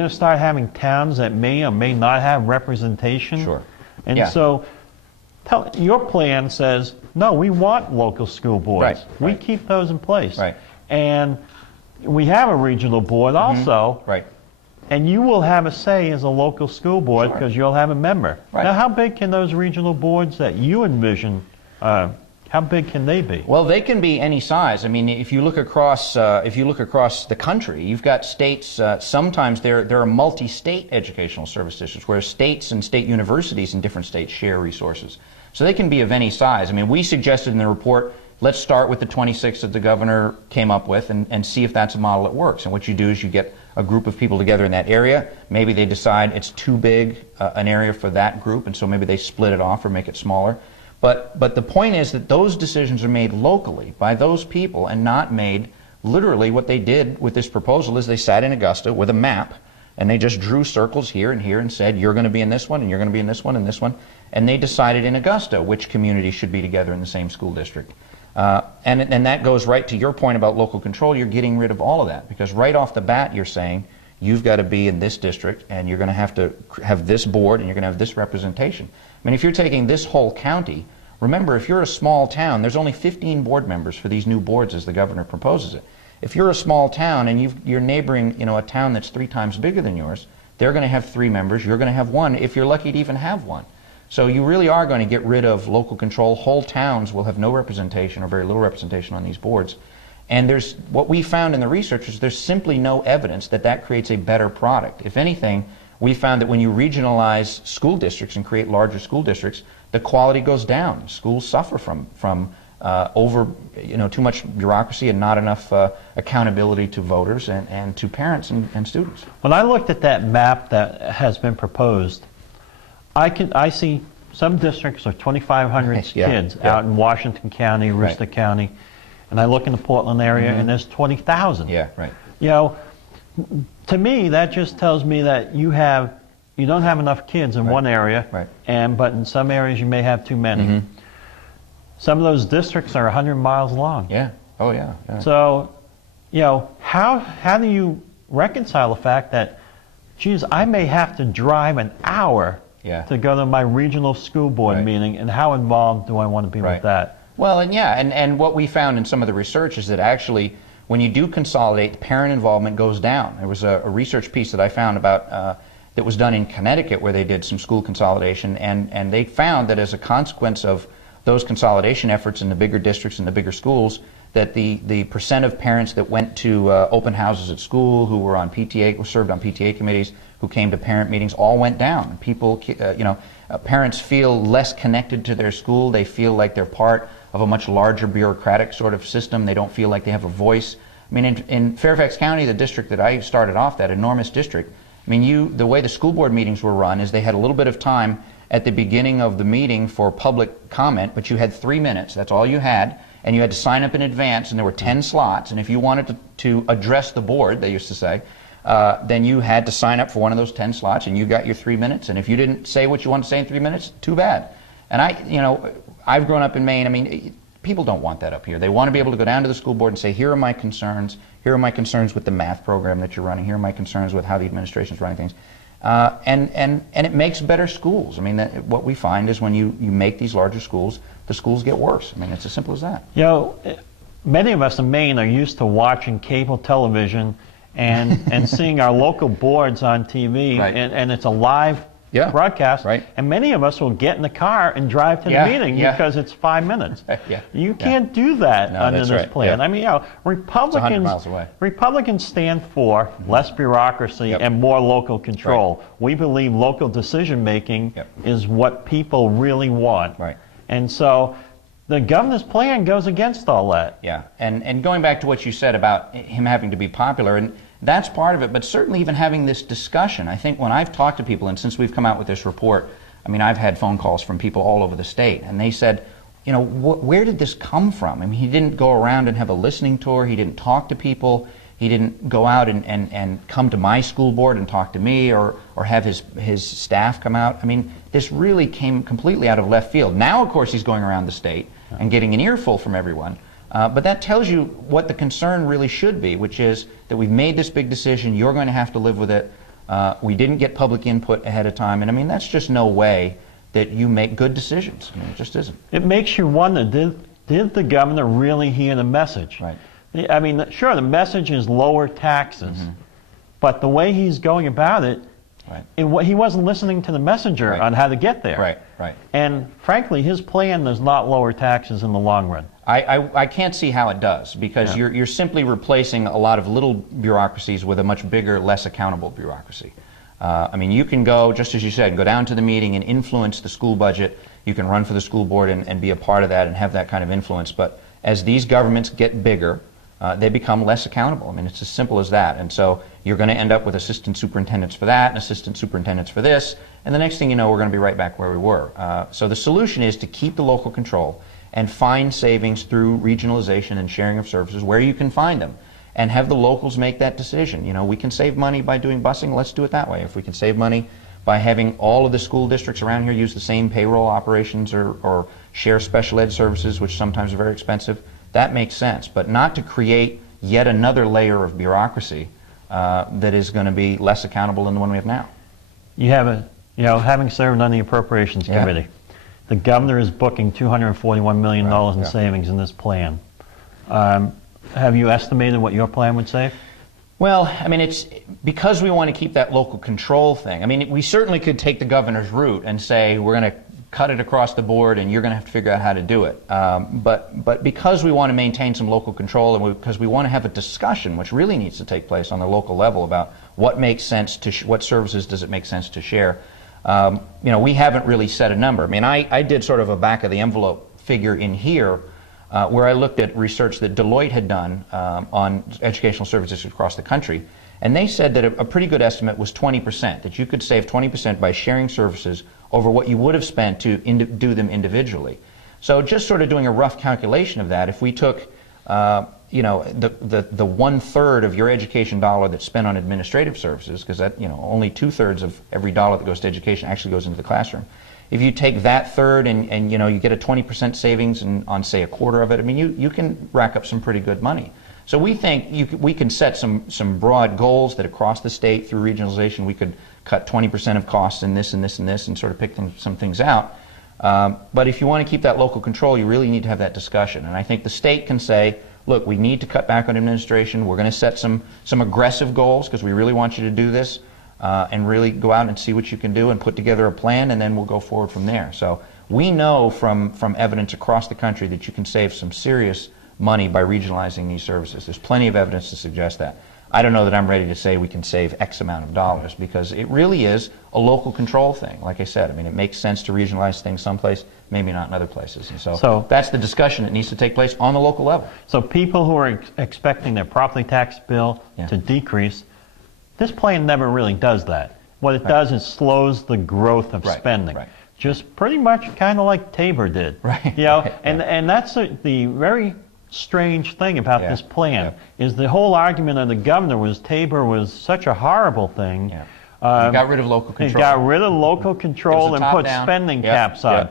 going to start having towns that may or may not have representation. Sure. And Yeah. so your plan says, no, we want local school boards. Right, We right. keep those in place. Right. And we have a regional board also. Right. And you will have a say as a local school board Sure. because you'll have a member. Right. Now, how big can those regional boards that you envision, how big can they be? Well, they can be any size. I mean, if you look across the country, you've got states. Sometimes there are multi-state educational service districts where states and state universities in different states share resources. So they can be of any size. I mean, we suggested in the report, let's start with the 26 that the governor came up with and see if that's a model that works. And what you do is you get a group of people together in that area. Maybe they decide it's too big an area for that group, and so maybe they split it off or make it smaller. But the point is that those decisions are made locally by those people and not made literally. What they did with this proposal is they sat in Augusta with a map and they just drew circles here and here and said, you're going to be in this one and you're going to be in this one and this one. And they decided in Augusta which communities should be together in the same school district. And that goes right to your point about local control. You're getting rid of all of that because right off the bat you're saying you've got to be in this district and you're going to have this board and you're going to have this representation. I mean, if you're taking this whole county, remember, if you're a small town, there's only 15 board members for these new boards as the governor proposes it. If you're a small town and you're neighboring, a town that's 3 times bigger than yours, they're going to have 3 members. You're going to have 1 if you're lucky to even have 1. So you really are going to get rid of local control. Whole towns will have no representation or very little representation on these boards. And what we found in the research is there's simply no evidence that creates a better product. If anything, we found that when you regionalize school districts and create larger school districts, the quality goes down. Schools suffer from too much bureaucracy and not enough accountability to voters and to parents and students. When I looked at that map that has been proposed, I see some districts are 2,500 kids out in Washington County, Worcester County, and I look in the Portland area and there's 20,000. Yeah, right. To me, that just tells me that you don't have enough kids in one area, but in some areas you may have too many. Some of those districts are 100 miles long. Yeah. Oh, yeah. So, how do you reconcile the fact that, geez, I may have to drive an hour to go to my regional school board meeting, and how involved do I want to be with that? Well, and what we found in some of the research is that actually, when you do consolidate, parent involvement goes down. There was a research piece that I found about that was done in Connecticut where they did some school consolidation, and they found that as a consequence of those consolidation efforts in the bigger districts and the bigger schools, that the percent of parents that went to open houses at school, who were on PTA, were served on PTA committees, who came to parent meetings, all went down. People, parents feel less connected to their school. They feel like they're part of a much larger bureaucratic sort of system. They don't feel like they have a voice. I mean, in Fairfax County, the district that I started off, that enormous district, I mean, the way the school board meetings were run is they had a little bit of time at the beginning of the meeting for public comment, but you had 3 minutes. That's all you had. And you had to sign up in advance, and there were 10 slots. And if you wanted to address the board, they used to say, then you had to sign up for one of those 10 slots, and you got your 3 minutes. And if you didn't say what you wanted to say in 3 minutes, too bad. And I've grown up in Maine. I mean, people don't want that up here. They want to be able to go down to the school board and say, here are my concerns. Here are my concerns with the math program that you're running. Here are my concerns with how the administration is running things. And it makes better schools. I mean, what we find is when you make these larger schools, the schools get worse. I mean, it's as simple as that. Many of us in Maine are used to watching cable television and seeing our local boards on TV, and it's a live broadcast, and many of us will get in the car and drive to the meeting because it's 5 minutes. You can't do that under this plan. I mean, Republicans stand for less bureaucracy and more local control. We believe local decision making is what people really want. And so the governor's plan goes against all that. Yeah, and going back to what you said about him having to be popular, and that's part of it, but certainly even having this discussion. I think when I've talked to people, and since we've come out with this report, I mean, I've had phone calls from people all over the state, and they said, where did this come from? I mean, he didn't go around and have a listening tour. He didn't talk to people. He didn't go out and come to my school board and talk to me or have his staff come out. I mean, this really came completely out of left field. Now, of course, he's going around the state and getting an earful from everyone. But that tells you what the concern really should be, which is that we've made this big decision. You're going to have to live with it. We didn't get public input ahead of time, and I mean, that's just no way that you make good decisions. I mean, it just isn't. It makes you wonder, did the governor really hear the message? Right. I mean, sure, the message is lower taxes, but the way he's going about it, he wasn't listening to the messenger on how to get there. Right, right. And frankly, his plan does not lower taxes in the long run. I can't see how it does, because you're simply replacing a lot of little bureaucracies with a much bigger, less accountable bureaucracy. I mean, you can go, just as you said, go down to the meeting and influence the school budget. You can run for the school board and be a part of that and have that kind of influence. But as these governments get bigger, they become less accountable. I mean, it's as simple as that. And so you're going to end up with assistant superintendents for that and assistant superintendents for this. And the next thing you know, we're going to be right back where we were. So the solution is to keep the local control and find savings through regionalization and sharing of services where you can find them, and have the locals make that decision. You know, we can save money by doing busing, let's do it that way. If we can save money by having all of the school districts around here use the same payroll operations or share special ed services, which sometimes are very expensive, that makes sense. But not to create yet another layer of bureaucracy that is going to be less accountable than the one we have now. Having served on the Appropriations Committee, the governor is booking $241 million in savings in this plan. Have you estimated what your plan would save? Well, I mean, it's because we want to keep that local control thing. I mean, we certainly could take the governor's route and say we're going to cut it across the board and you're going to have to figure out how to do it. But because we want to maintain some local control and because we want to have a discussion, which really needs to take place on the local level about what makes sense to what services does it make sense to share. We haven't really set a number. I mean, I did sort of a back of the envelope figure in here where I looked at research that Deloitte had done on educational services across the country, and they said that a pretty good estimate was 20%, that you could save 20% by sharing services over what you would have spent to do them individually. So just sort of doing a rough calculation of that, if we took the 1/3 of your education dollar that's spent on administrative services, because that only 2/3 of every dollar that goes to education actually goes into the classroom. If you take that third and you get a 20% savings on say a quarter of it, I mean you can rack up some pretty good money. So we think we can set some broad goals that across the state through regionalization we could cut 20% of costs in this and this and this and sort of pick some things out. But if you want to keep that local control, you really need to have that discussion. And I think the state can say, look, we need to cut back on administration. We're going to set some aggressive goals because we really want you to do this. And really go out and see what you can do and put together a plan, and then we'll go forward from there. So we know from evidence across the country that you can save some serious money by regionalizing these services. There's plenty of evidence to suggest that. I don't know that I'm ready to say we can save X amount of dollars, because it really is a local control thing. Like I said, I mean, it makes sense to regionalize things someplace, maybe not in other places. And so that's the discussion that needs to take place on the local level. So people who are expecting their property tax bill to decrease, this plan never really does that. What it does is slows the growth of spending. Just pretty much kind of like Tabor did. And that's the very strange thing about this plan is the whole argument of the governor was Tabor was such a horrible thing. He got rid of local control. He got rid of local control and put spending caps on.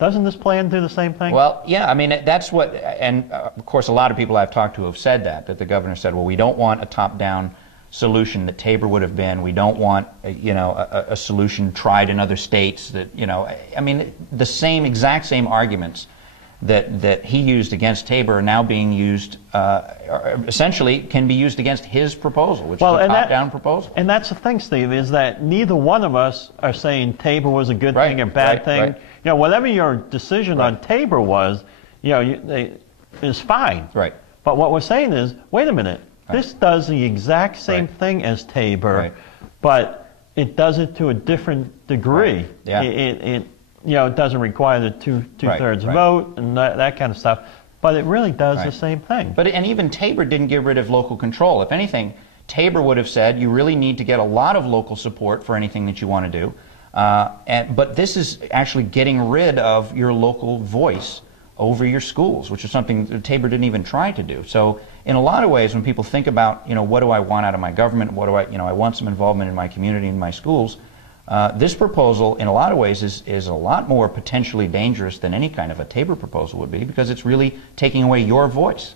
Doesn't this plan do the same thing? Well, yeah, I mean, that's what, and of course a lot of people I've talked to have said that the governor said, well, we don't want a top-down solution that Tabor would have been. We don't want a solution tried in other states that I mean the exact same arguments that he used against Tabor are now being used essentially can be used against his proposal, which is a top-down proposal. And that's the thing, Steve, is that neither one of us are saying Tabor was a good thing or bad thing. Whatever your decision on Tabor was, is fine. But what we're saying is, wait a minute. This does the exact same thing as Tabor, but it does it to a different degree. It doesn't require the two-thirds vote and that kind of stuff, but it really does the same thing. And even Tabor didn't get rid of local control. If anything, Tabor would have said you really need to get a lot of local support for anything that you want to do, but this is actually getting rid of your local voice over your schools, which is something that Tabor didn't even try to do. So in a lot of ways, when people think about, what do I want out of my government, what do I want some involvement in my community, in my schools, this proposal in a lot of ways is a lot more potentially dangerous than any kind of a Tabor proposal would be, because it's really taking away your voice.